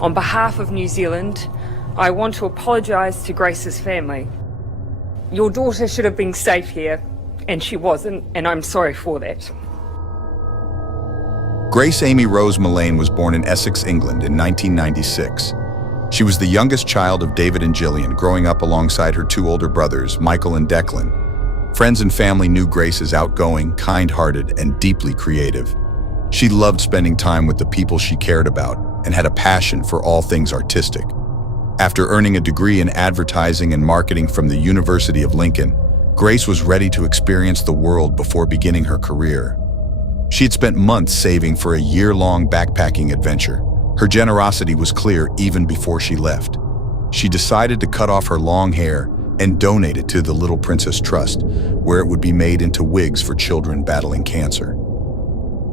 On behalf of New Zealand, I want to apologise to Grace's family. Your daughter should have been safe here, and she wasn't, and I'm sorry for that. Grace Amy Rose Millane was born in Essex, England in 1996. She was the youngest child of David and Gillian, growing up alongside her two older brothers, Michael and Declan. Friends and family knew Grace as outgoing, kind-hearted, and deeply creative. She loved spending time with the people she cared about and had a passion for all things artistic. After earning a degree in advertising and marketing from the University of Lincoln, Grace was ready to experience the world before beginning her career. She had spent months saving for a year-long backpacking adventure. Her generosity was clear even before she left. She decided to cut off her long hair and donate it to the Little Princess Trust, where it would be made into wigs for children battling cancer.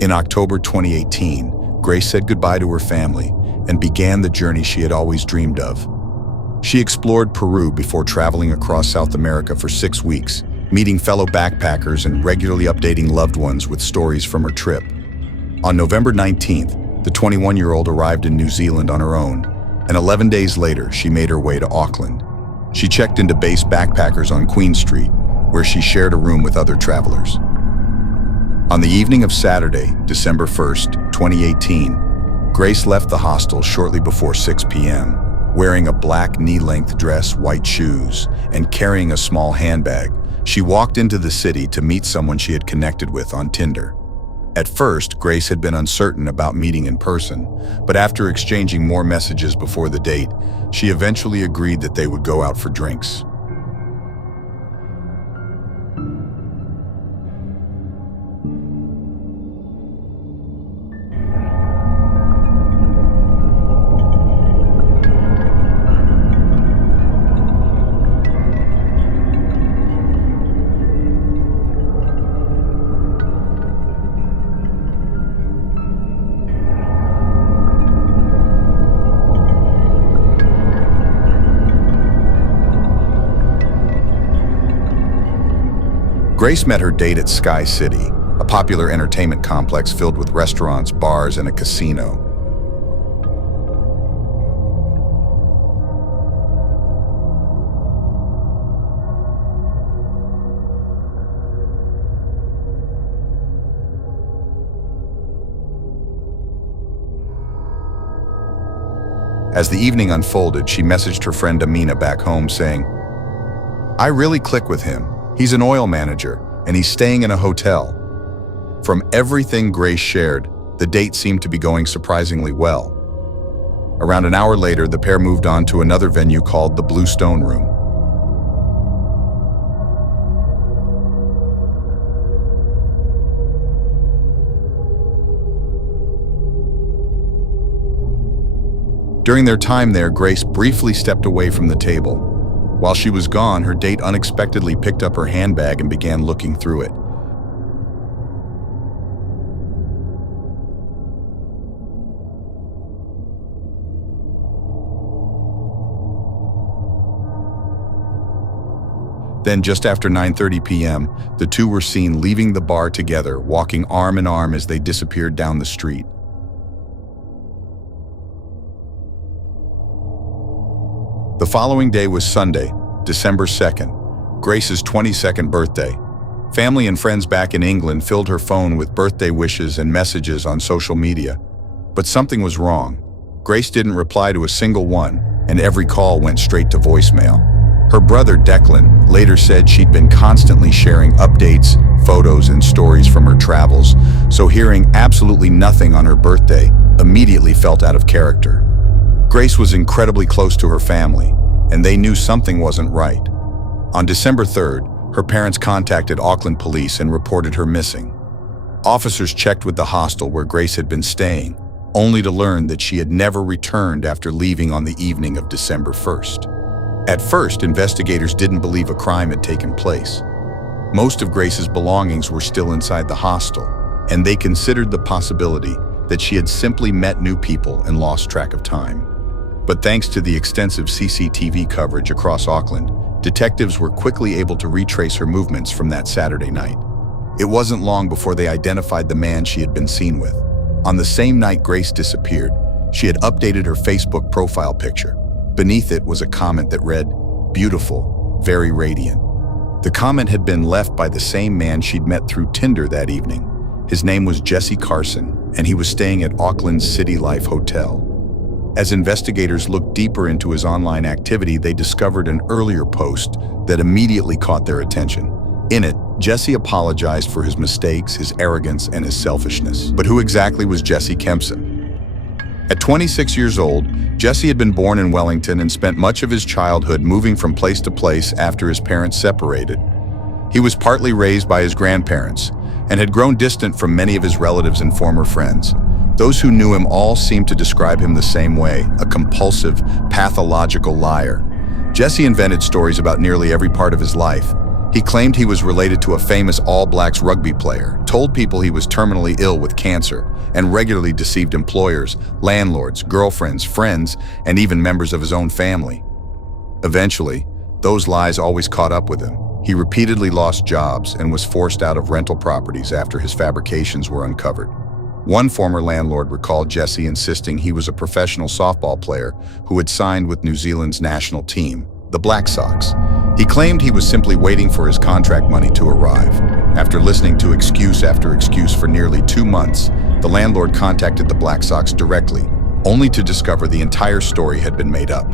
In October 2018, Grace said goodbye to her family and began the journey she had always dreamed of. She explored Peru before traveling across South America for 6 weeks, meeting fellow backpackers and regularly updating loved ones with stories from her trip. On November 19th, the 21-year-old arrived in New Zealand on her own, and 11 days later, she made her way to Auckland. She checked into Base Backpackers on Queen Street, where she shared a room with other travelers. On the evening of Saturday, December 1st, 2018, Grace left the hostel shortly before 6 p.m., wearing a black knee-length dress, white shoes, and carrying a small handbag. She walked into the city to meet someone she had connected with on Tinder. At first, Grace had been uncertain about meeting in person, but after exchanging more messages before the date, she eventually agreed that they would go out for drinks. Grace met her date at Sky City, a popular entertainment complex filled with restaurants, bars, and a casino. As the evening unfolded, she messaged her friend Amina back home saying, "I really click with him. He's an oil manager, and he's staying in a hotel." From everything Grace shared, the date seemed to be going surprisingly well. Around an hour later, the pair moved on to another venue called the Blue Stone Room. During their time there, Grace briefly stepped away from the table. While she was gone, her date unexpectedly picked up her handbag and began looking through it. Then, just after 9:30 p.m., the two were seen leaving the bar together, walking arm in arm as they disappeared down the street. The following day was Sunday, December 2nd, Grace's 22nd birthday. Family and friends back in England filled her phone with birthday wishes and messages on social media. But something was wrong. Grace didn't reply to a single one, and every call went straight to voicemail. Her brother Declan later said she'd been constantly sharing updates, photos, and stories from her travels, so hearing absolutely nothing on her birthday immediately felt out of character. Grace was incredibly close to her family, and they knew something wasn't right. On December 3rd, her parents contacted Auckland police and reported her missing. Officers checked with the hostel where Grace had been staying, only to learn that she had never returned after leaving on the evening of December 1st. At first, investigators didn't believe a crime had taken place. Most of Grace's belongings were still inside the hostel, and they considered the possibility that she had simply met new people and lost track of time. But thanks to the extensive CCTV coverage across Auckland, detectives were quickly able to retrace her movements from that Saturday night. It wasn't long before they identified the man she had been seen with. On the same night Grace disappeared, she had updated her Facebook profile picture. Beneath it was a comment that read, "Beautiful, very radiant." The comment had been left by the same man she'd met through Tinder that evening. His name was Jesse Carson, and he was staying at Auckland's City Life Hotel. As investigators looked deeper into his online activity, they discovered an earlier post that immediately caught their attention. In it, Jesse apologized for his mistakes, his arrogance, and his selfishness. But who exactly was Jesse Kempson? At 26 years old, Jesse had been born in Wellington and spent much of his childhood moving from place to place after his parents separated. He was partly raised by his grandparents and had grown distant from many of his relatives and former friends. Those who knew him all seemed to describe him the same way, a compulsive, pathological liar. Jesse invented stories about nearly every part of his life. He claimed he was related to a famous All Blacks rugby player, told people he was terminally ill with cancer, and regularly deceived employers, landlords, girlfriends, friends, and even members of his own family. Eventually, those lies always caught up with him. He repeatedly lost jobs and was forced out of rental properties after his fabrications were uncovered. One former landlord recalled Jesse insisting he was a professional softball player who had signed with New Zealand's national team, the Black Sox. He claimed he was simply waiting for his contract money to arrive. After listening to excuse after excuse for nearly 2 months, the landlord contacted the Black Sox directly, only to discover the entire story had been made up.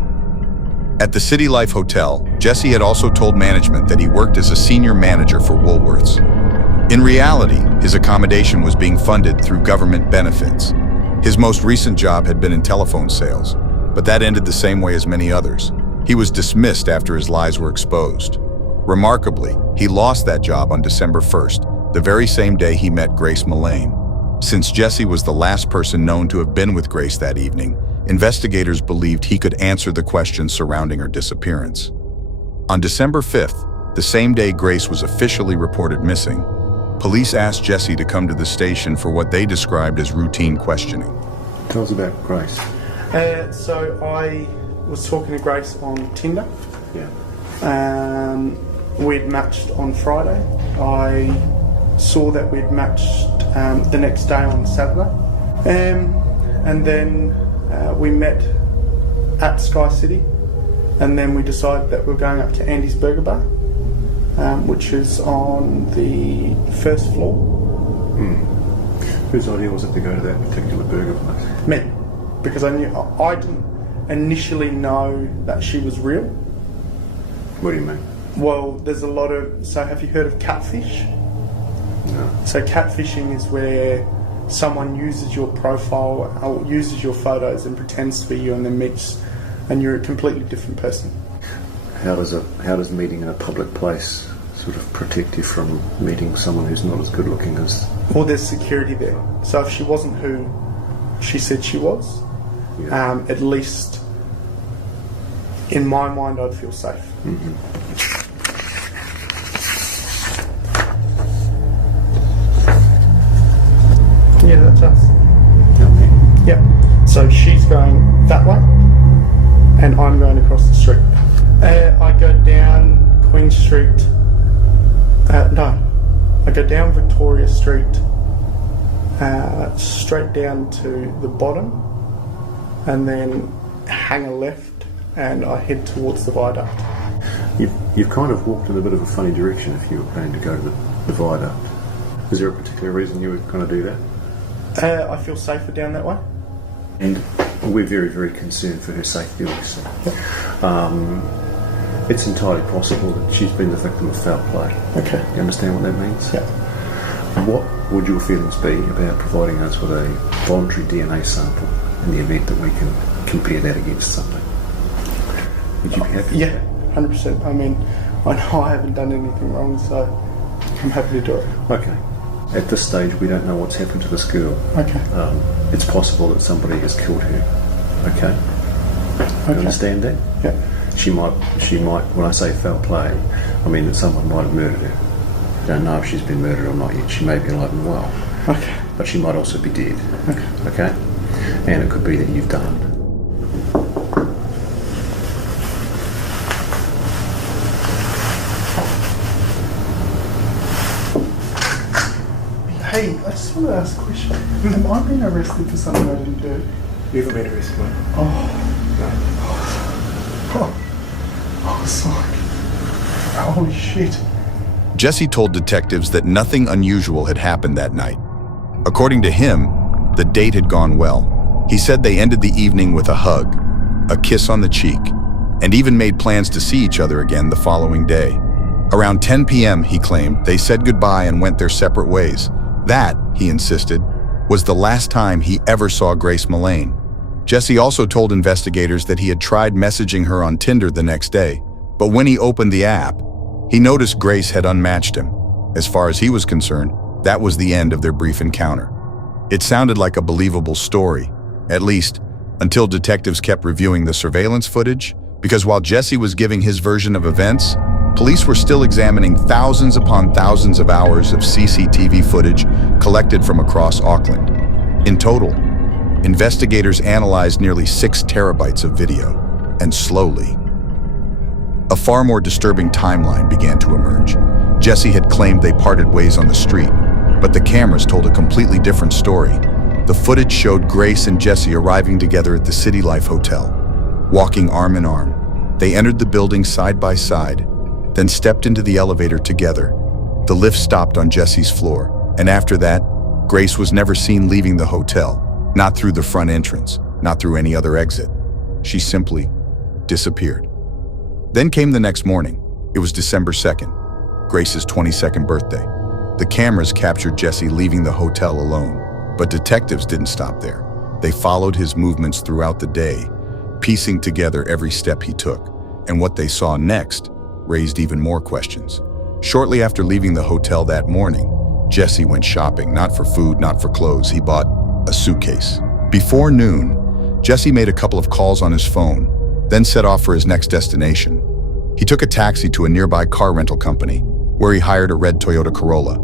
At the City Life Hotel, Jesse had also told management that he worked as a senior manager for Woolworths. In reality, his accommodation was being funded through government benefits. His most recent job had been in telephone sales, but that ended the same way as many others. He was dismissed after his lies were exposed. Remarkably, he lost that job on December 1st, the very same day he met Grace Millane. Since Jesse was the last person known to have been with Grace that evening, investigators believed he could answer the questions surrounding her disappearance. On December 5th, the same day Grace was officially reported missing, police asked Jesse to come to the station for what they described as routine questioning. Tell us about Grace. So I was talking to Grace on Tinder. Yeah. We'd matched on Friday. I saw that we'd matched the next day on Saturday. And then we met at Sky City. And then we decided that we were going up to Andy's Burger Bar, which is on the first floor. Whose idea was it to go to that particular burger place? Me, because I didn't initially know that she was real. What do you mean? Well, there's a lot of... So have you heard of catfish? No. So catfishing is where someone uses your profile or uses your photos and pretends to be you and then meets and you're a completely different person. How does meeting in a public place sort of protect you from meeting someone who's not as good looking as... Well, there's security there. So if she wasn't who she said she was, Yeah. at least in my mind I'd feel safe. Mm-hmm. Yeah, that's us. Okay. Yeah. So she's going that way and I'm going across the street. I go down Queen Street. I go down Victoria Street, straight down to the bottom, and then hang a left, and I head towards the viaduct. You've kind of walked in a bit of a funny direction if you were planning to go to the viaduct. Is there a particular reason you were going to do that? I feel safer down that way. And we're very, very concerned for her safety also. It's entirely possible that she's been the victim of foul play. Okay. You understand what that means? Yeah. What would your feelings be about providing us with a voluntary DNA sample in the event that we can compare that against something? Would you be happy? Yeah, 100%. I mean, I know I haven't done anything wrong, so I'm happy to do it. Okay. At this stage, we don't know what's happened to this girl. Okay. It's possible that somebody has killed her. Okay. You understand that? Yeah. She might, when I say foul play, I mean that someone might have murdered her. Don't know if she's been murdered or not yet. She may be alive and well. Okay. But she might also be dead. Okay. Okay? And it could be that you've done it. Hey, I just want to ask a question. Am I being arrested for something I didn't do? You haven't been arrested, mate. I was like, holy shit. Jesse told detectives that nothing unusual had happened that night. According to him, the date had gone well. He said they ended the evening with a hug, a kiss on the cheek, and even made plans to see each other again the following day. Around 10 p.m., he claimed, they said goodbye and went their separate ways. That, he insisted, was the last time he ever saw Grace Millane. Jesse also told investigators that he had tried messaging her on Tinder the next day, but when he opened the app, he noticed Grace had unmatched him. As far as he was concerned, that was the end of their brief encounter. It sounded like a believable story, at least until detectives kept reviewing the surveillance footage, because while Jesse was giving his version of events, police were still examining thousands upon thousands of hours of CCTV footage collected from across Auckland. In total, investigators analyzed nearly 6 terabytes of video, and slowly, a far more disturbing timeline began to emerge. Jesse had claimed they parted ways on the street, but the cameras told a completely different story. The footage showed Grace and Jesse arriving together at the City Life Hotel, walking arm in arm. They entered the building side by side, then stepped into the elevator together. The lift stopped on Jesse's floor, and after that, Grace was never seen leaving the hotel, not through the front entrance, not through any other exit. She simply disappeared. Then came the next morning. It was December 2nd, Grace's 22nd birthday. The cameras captured Jesse leaving the hotel alone, but detectives didn't stop there. They followed his movements throughout the day, piecing together every step he took, and what they saw next raised even more questions. Shortly after leaving the hotel that morning, Jesse went shopping, not for food, not for clothes. He bought a suitcase. Before noon, Jesse made a couple of calls on his phone, then set off for his next destination. He took a taxi to a nearby car rental company, where he hired a red Toyota Corolla.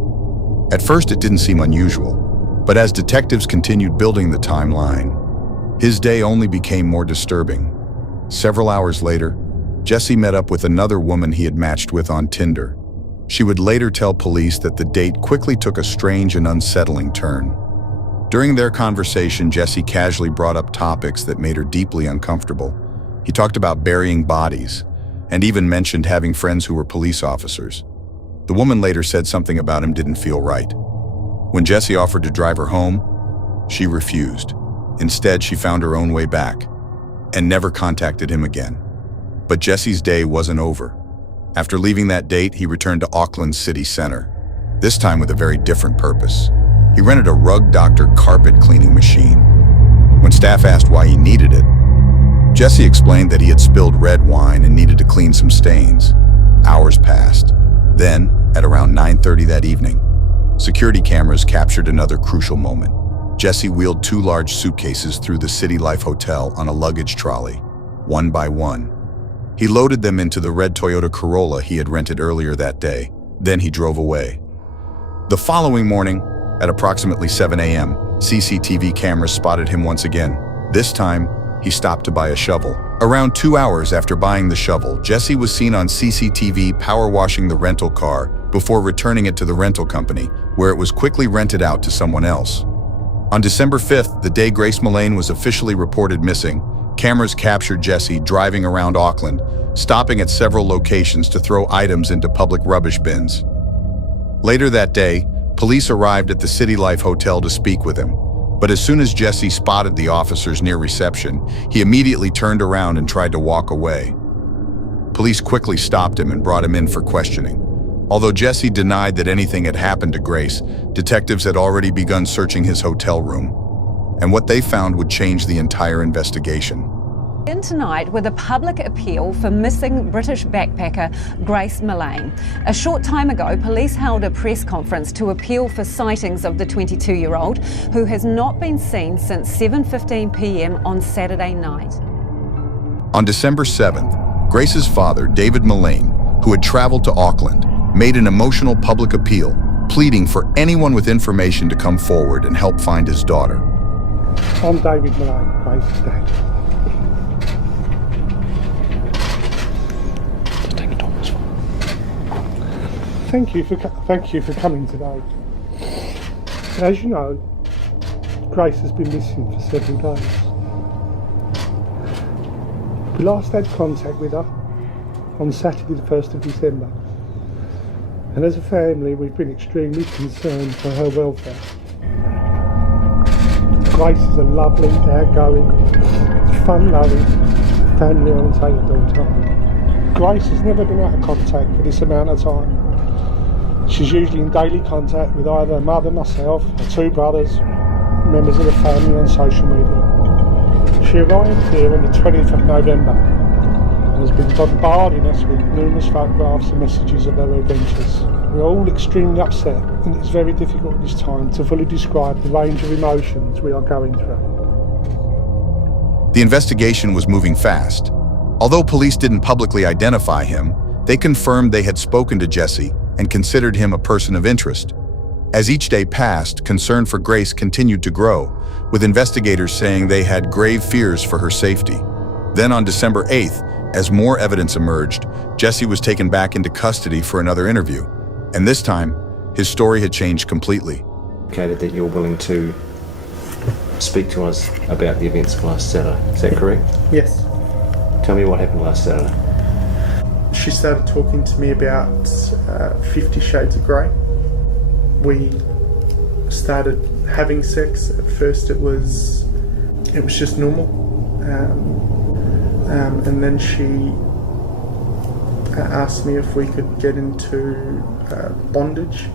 At first, it didn't seem unusual, but as detectives continued building the timeline, his day only became more disturbing. Several hours later, Jesse met up with another woman he had matched with on Tinder. She would later tell police that the date quickly took a strange and unsettling turn. During their conversation, Jesse casually brought up topics that made her deeply uncomfortable. He talked about burying bodies, and even mentioned having friends who were police officers. The woman later said something about him didn't feel right. When Jesse offered to drive her home, she refused. Instead, she found her own way back and never contacted him again. But Jesse's day wasn't over. After leaving that date, he returned to Auckland's city center, this time with a very different purpose. He rented a Rug Doctor carpet cleaning machine. When staff asked why he needed it, Jesse explained that he had spilled red wine and needed to clean some stains. Hours passed. Then, at around 9:30 that evening, security cameras captured another crucial moment. Jesse wheeled 2 large suitcases through the City Life Hotel on a luggage trolley, one by one. He loaded them into the red Toyota Corolla he had rented earlier that day. Then he drove away. The following morning, at approximately 7 a.m., CCTV cameras spotted him once again. This time, he stopped to buy a shovel. Around 2 hours after buying the shovel, Jesse was seen on CCTV power washing the rental car before returning it to the rental company, where it was quickly rented out to someone else. On December 5th, the day Grace Millane was officially reported missing, cameras captured Jesse driving around Auckland, stopping at several locations to throw items into public rubbish bins. Later that day, police arrived at the City Life Hotel to speak with him. But as soon as Jesse spotted the officers near reception, he immediately turned around and tried to walk away. Police quickly stopped him and brought him in for questioning. Although Jesse denied that anything had happened to Grace, detectives had already begun searching his hotel room. And what they found would change the entire investigation. In tonight with a public appeal for missing British backpacker Grace Millane. A short time ago, police held a press conference to appeal for sightings of the 22-year-old who has not been seen since 7:15 p.m. on Saturday night. On December 7th, Grace's father, David Millane, who had traveled to Auckland, made an emotional public appeal, pleading for anyone with information to come forward and help find his daughter. I'm David Millane, Grace's dad. Thank you for coming today. As you know, Grace has been missing for several days. We last had contact with her on Saturday the 1st of December. And as a family, we've been extremely concerned for her welfare. Grace is a lovely, outgoing, fun-loving, family-orientated daughter. Grace has never been out of contact for this amount of time. She's usually in daily contact with either her mother, myself, her two brothers, members of the family on social media. She arrived here on the 20th of November and has been bombarding us with numerous photographs and messages of her adventures. We're all extremely upset, and it's very difficult at this time to fully describe the range of emotions we are going through. The investigation was moving fast. Although police didn't publicly identify him, they confirmed they had spoken to Jesse and considered him a person of interest. As each day passed, concern for Grace continued to grow, with investigators saying they had grave fears for her safety. Then on December 8th, as more evidence emerged, Jesse was taken back into custody for another interview. And this time, his story had changed completely. Indicated that you're willing to speak to us about the events of last Saturday. Is that correct? Yes. Tell me what happened last Saturday. She started talking to me about 50 Shades of Grey. We started having sex. At first it was just normal. And then she asked me if we could get into bondage,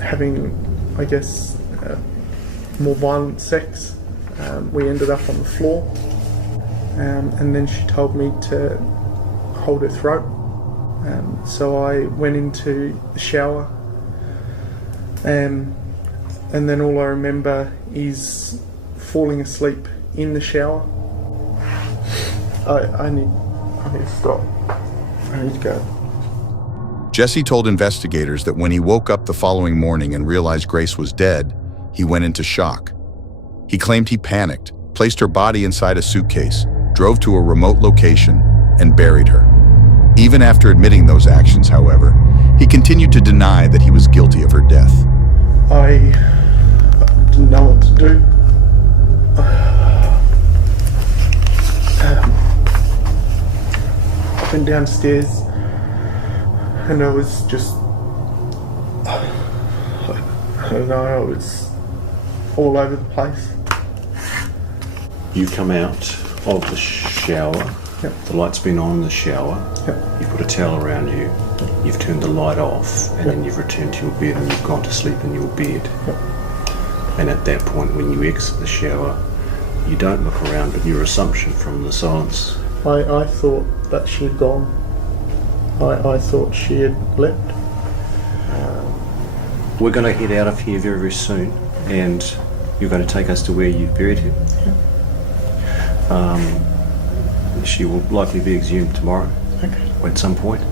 having, I guess, more violent sex. We ended up on the floor, and then she told me to hold her throat. So I went into the shower, and then all I remember is falling asleep in the shower. I need to stop. I need to go. Jesse told investigators that when he woke up the following morning and realized Grace was dead, he went into shock. He claimed he panicked, placed her body inside a suitcase, drove to a remote location, and buried her. Even after admitting those actions, however, he continued to deny that he was guilty of her death. I didn't know what to do. I went downstairs and I was just, I don't know, I was all over the place. You come out of the shower. Yep. The light's been on in the shower. Yep. You put a towel around you. You've turned the light off, and then you've returned to your bed and you've gone to sleep in your bed. Yep. And at that point, when you exit the shower, you don't look around, but your assumption from the silence. I thought that she had gone. I thought she had left. We're going to head out of here very, very soon, and you're going to take us to where you've buried her. Yeah. She will likely be exhumed tomorrow. Okay. At some point,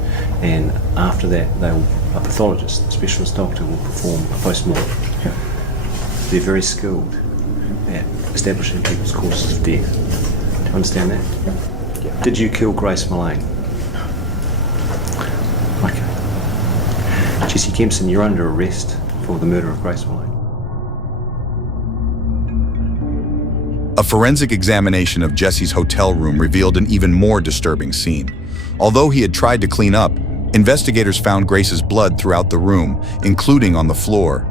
and after that, a pathologist, a specialist doctor, will perform a post-mortem. Yeah. They're very skilled at establishing people's causes of death. Do you understand that? Yeah. Did you kill Grace Millane? Okay. Jesse Kempson, you're under arrest for the murder of Grace Millane. A forensic examination of Jesse's hotel room revealed an even more disturbing scene. Although he had tried to clean up, investigators found Grace's blood throughout the room, including on the floor.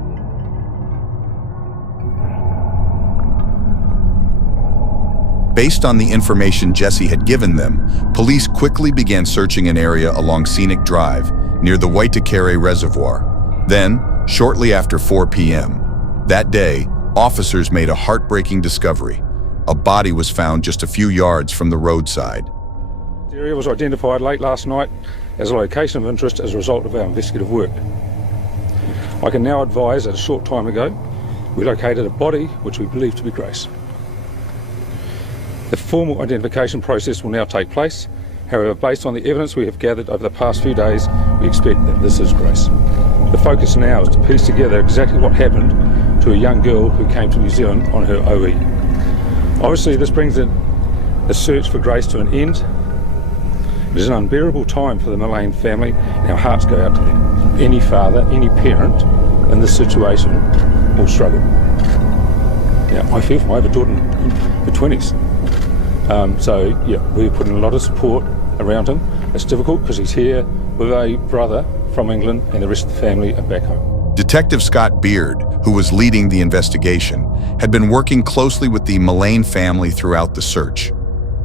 Based on the information Jesse had given them, police quickly began searching an area along Scenic Drive, near the Waitakere Reservoir. Then, shortly after 4 p.m. that day, officers made a heartbreaking discovery. A body was found just a few yards from the roadside. The area was identified late last night as a location of interest as a result of our investigative work. I can now advise that a short time ago, we located a body which we believe to be Grace. The formal identification process will now take place. However, based on the evidence we have gathered over the past few days, we expect that this is Grace. The focus now is to piece together exactly what happened to a young girl who came to New Zealand on her OE. Obviously, this brings the search for Grace to an end. It is an unbearable time for the Millane family, and our hearts go out to them. Any father, any parent in this situation will struggle. I feel for my other daughter in her 20s. We're putting a lot of support around him. It's difficult because he's here with a brother from England and the rest of the family are back home. Detective Scott Beard, who was leading the investigation, had been working closely with the Millane family throughout the search.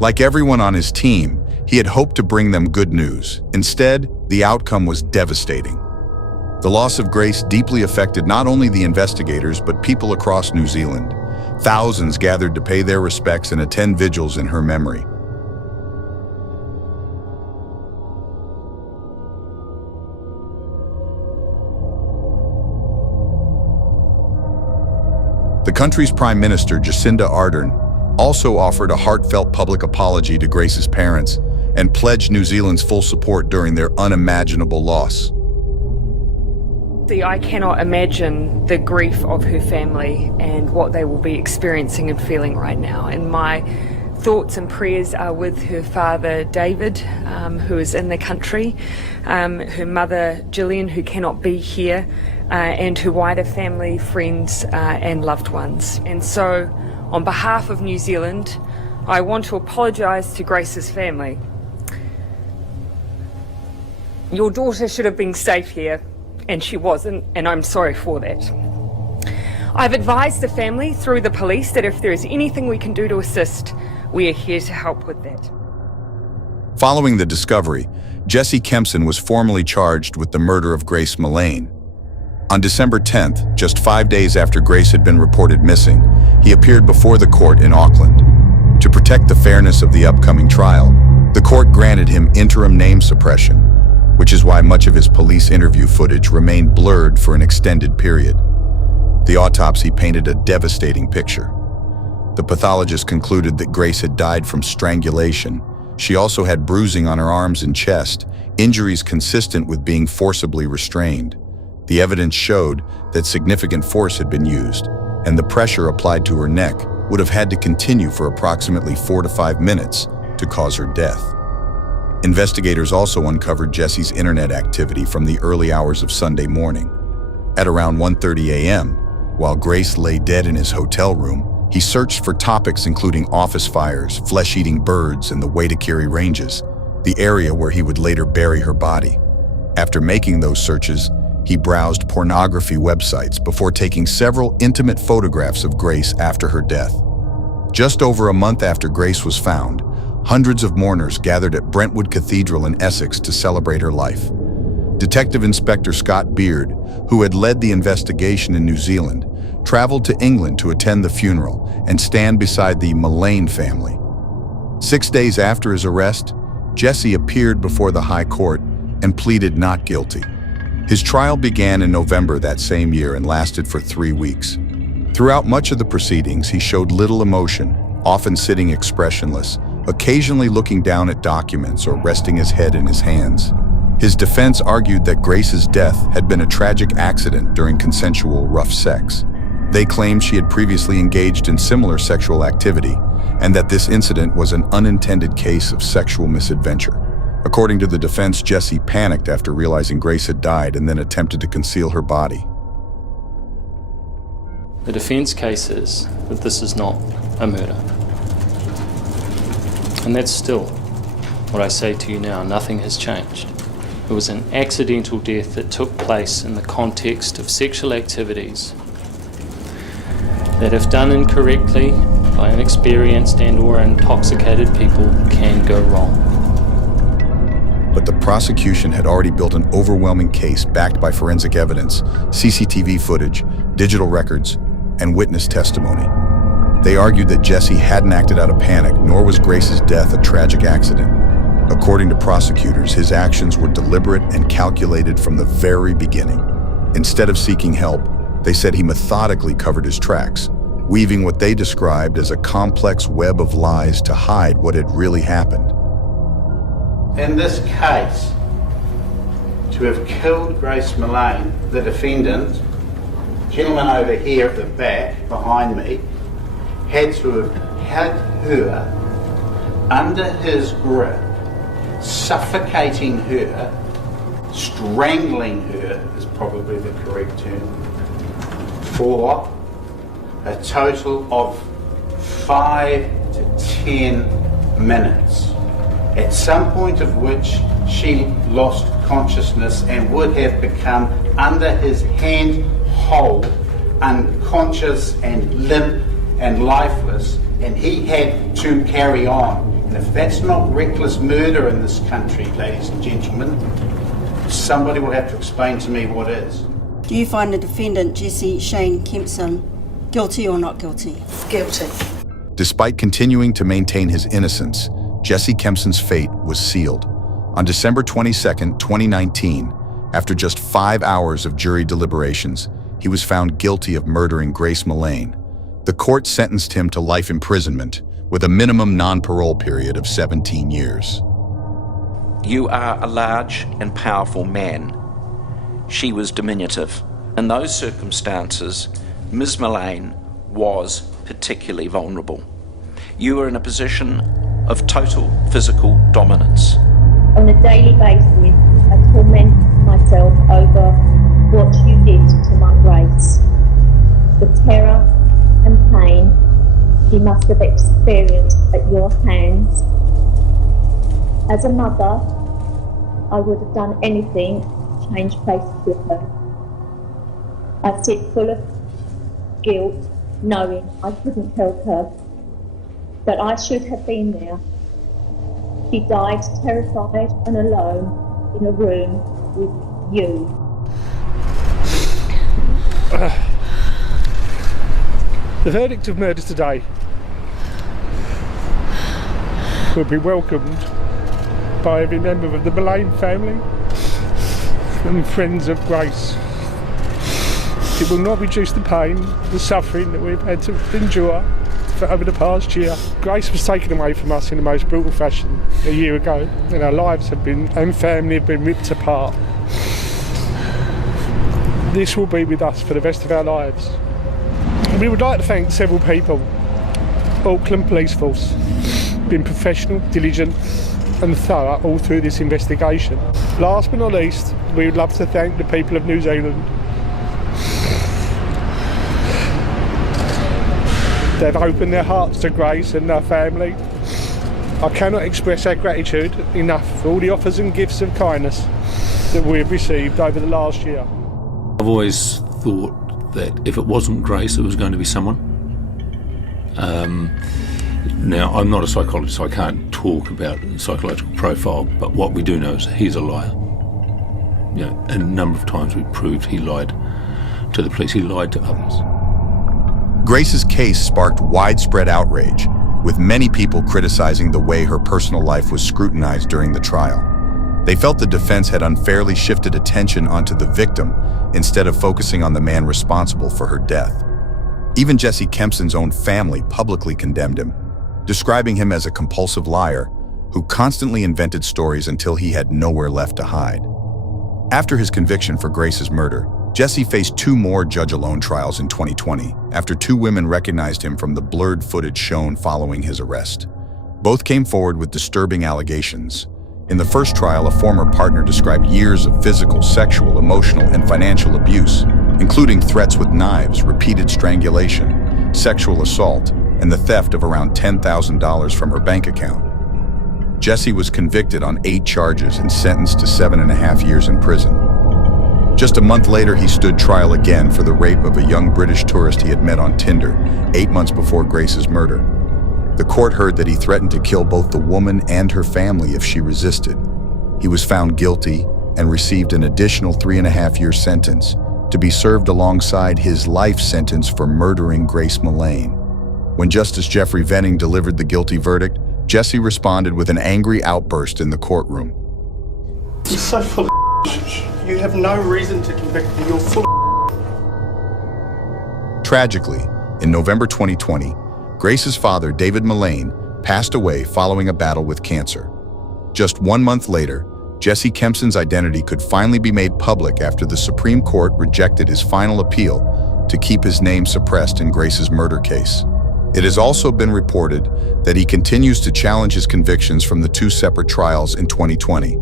Like everyone on his team, he had hoped to bring them good news. Instead, the outcome was devastating. The loss of Grace deeply affected not only the investigators, but people across New Zealand. Thousands gathered to pay their respects and attend vigils in her memory. The country's Prime Minister, Jacinda Ardern, also offered a heartfelt public apology to Grace's parents and pledged New Zealand's full support during their unimaginable loss. I cannot imagine the grief of her family and what they will be experiencing and feeling right now. And my thoughts and prayers are with her father, David, who is in the country, her mother, Gillian, who cannot be here, and her wider family, friends, and loved ones. And so, on behalf of New Zealand, I want to apologise to Grace's family. Your daughter should have been safe here, and she wasn't, and I'm sorry for that. I've advised the family through the police that if there is anything we can do to assist, we are here to help with that. Following the discovery, Jesse Kempson was formally charged with the murder of Grace Millane. On December 10th, just 5 days after Grace had been reported missing, he appeared before the court in Auckland. To protect the fairness of the upcoming trial, the court granted him interim name suppression, which is why much of his police interview footage remained blurred for an extended period. The autopsy painted a devastating picture. The pathologist concluded that Grace had died from strangulation. She also had bruising on her arms and chest, injuries consistent with being forcibly restrained. The evidence showed that significant force had been used, and the pressure applied to her neck would have had to continue for approximately 4 to 5 minutes to cause her death. Investigators also uncovered Jesse's internet activity from the early hours of Sunday morning. At around 1:30 a.m., while Grace lay dead in his hotel room, he searched for topics including office fires, flesh-eating birds, and the Waitakere Ranges, the area where he would later bury her body. After making those searches, he browsed pornography websites before taking several intimate photographs of Grace after her death. Just over a month after Grace was found, hundreds of mourners gathered at Brentwood Cathedral in Essex to celebrate her life. Detective Inspector Scott Beard, who had led the investigation in New Zealand, traveled to England to attend the funeral and stand beside the Millane family. 6 days after his arrest, Jesse appeared before the High Court and pleaded not guilty. His trial began in November that same year and lasted for 3 weeks. Throughout much of the proceedings, he showed little emotion, often sitting expressionless, occasionally looking down at documents or resting his head in his hands. His defense argued that Grace's death had been a tragic accident during consensual rough sex. They claimed she had previously engaged in similar sexual activity, and that this incident was an unintended case of sexual misadventure. According to the defense, Jesse panicked after realizing Grace had died and then attempted to conceal her body. The defense case is that this is not a murder. And that's still what I say to you now. Nothing has changed. It was an accidental death that took place in the context of sexual activities that, if done incorrectly by inexperienced and/or intoxicated people, can go wrong. But the prosecution had already built an overwhelming case backed by forensic evidence, CCTV footage, digital records, and witness testimony. They argued that Jesse hadn't acted out of panic, nor was Grace's death a tragic accident. According to prosecutors, his actions were deliberate and calculated from the very beginning. Instead of seeking help, they said he methodically covered his tracks, weaving what they described as a complex web of lies to hide what had really happened. In this case, to have killed Grace Millane, the defendant, gentleman over here at the back behind me, had to have had her under his grip, suffocating her, strangling her is probably the correct term, for a total of 5 to 10 minutes, at some point of which she lost consciousness and would have become, under his hand hold, unconscious and limp and lifeless, and he had to carry on. And if that's not reckless murder in this country, ladies and gentlemen, somebody will have to explain to me what is. Do you find the defendant, Jesse Shane Kempson, guilty or not guilty? Guilty. Despite continuing to maintain his innocence, Jesse Kempson's fate was sealed. On December 22, 2019, after just 5 hours of jury deliberations, he was found guilty of murdering Grace Millane. The court sentenced him to life imprisonment with a minimum non-parole period of 17 years. You are a large and powerful man. She was diminutive. In those circumstances, Ms. Millane was particularly vulnerable. You were in a position of total physical dominance. On a daily basis, I torment myself over what you did to my Grace. The terror and pain she must have experienced at your hands. As a mother, I would have done anything to change places with her. I sit full of guilt, knowing I couldn't help her, but I should have been there. She died terrified and alone in a room with you. The verdict of murder today will be welcomed by every member of the Millane family and friends of Grace. It will not reduce the pain, the suffering that we've had to endure for over the past year. Grace was taken away from us in the most brutal fashion a year ago, and our lives have been, and family have been ripped apart. This will be with us for the rest of our lives. We would like to thank several people. Auckland Police Force, been professional, diligent and thorough all through this investigation. Last but not least, we would love to thank the people of New Zealand. They've opened their hearts to Grace and her family. I cannot express our gratitude enough for all the offers and gifts of kindness that we've received over the last year. I've always thought that if it wasn't Grace, it was going to be someone. Now, I'm not a psychologist, so I can't talk about the psychological profile, but what we do know is he's a liar. You know, and a number of times we've proved he lied to the police, he lied to others. Grace's case sparked widespread outrage, with many people criticizing the way her personal life was scrutinized during the trial. They felt the defense had unfairly shifted attention onto the victim instead of focusing on the man responsible for her death. Even Jesse Kempson's own family publicly condemned him, describing him as a compulsive liar who constantly invented stories until he had nowhere left to hide. After his conviction for Grace's murder, Jesse faced 2 more judge-alone trials in 2020 after 2 women recognized him from the blurred footage shown following his arrest. Both came forward with disturbing allegations. In the first trial, a former partner described years of physical, sexual, emotional, and financial abuse, including threats with knives, repeated strangulation, sexual assault, and the theft of around $10,000 from her bank account. Jesse was convicted on 8 charges and sentenced to 7.5 years in prison. Just a month later, he stood trial again for the rape of a young British tourist he had met on Tinder 8 months before Grace's murder. The court heard that he threatened to kill both the woman and her family if she resisted. He was found guilty and received an additional 3.5-year sentence to be served alongside his life sentence for murdering Grace Millane. When Justice Jeffrey Venning delivered the guilty verdict, Jesse responded with an angry outburst in the courtroom. You're so full of You have no reason to convict me. You're full of Tragically, in November 2020, Grace's father, David Millane, passed away following a battle with cancer. Just 1 month later, Jesse Kempson's identity could finally be made public after the Supreme Court rejected his final appeal to keep his name suppressed in Grace's murder case. It has also been reported that he continues to challenge his convictions from the 2 separate trials in 2020.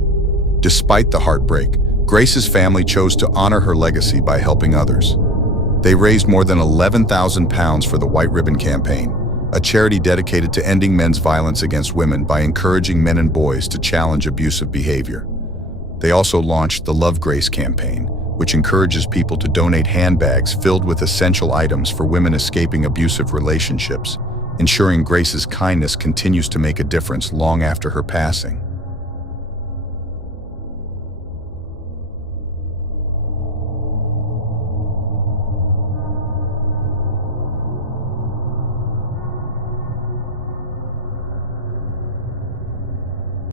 Despite the heartbreak, Grace's family chose to honor her legacy by helping others. They raised more than £11,000 for the White Ribbon Campaign, a charity dedicated to ending men's violence against women by encouraging men and boys to challenge abusive behavior. They also launched the Love Grace campaign, which encourages people to donate handbags filled with essential items for women escaping abusive relationships, ensuring Grace's kindness continues to make a difference long after her passing.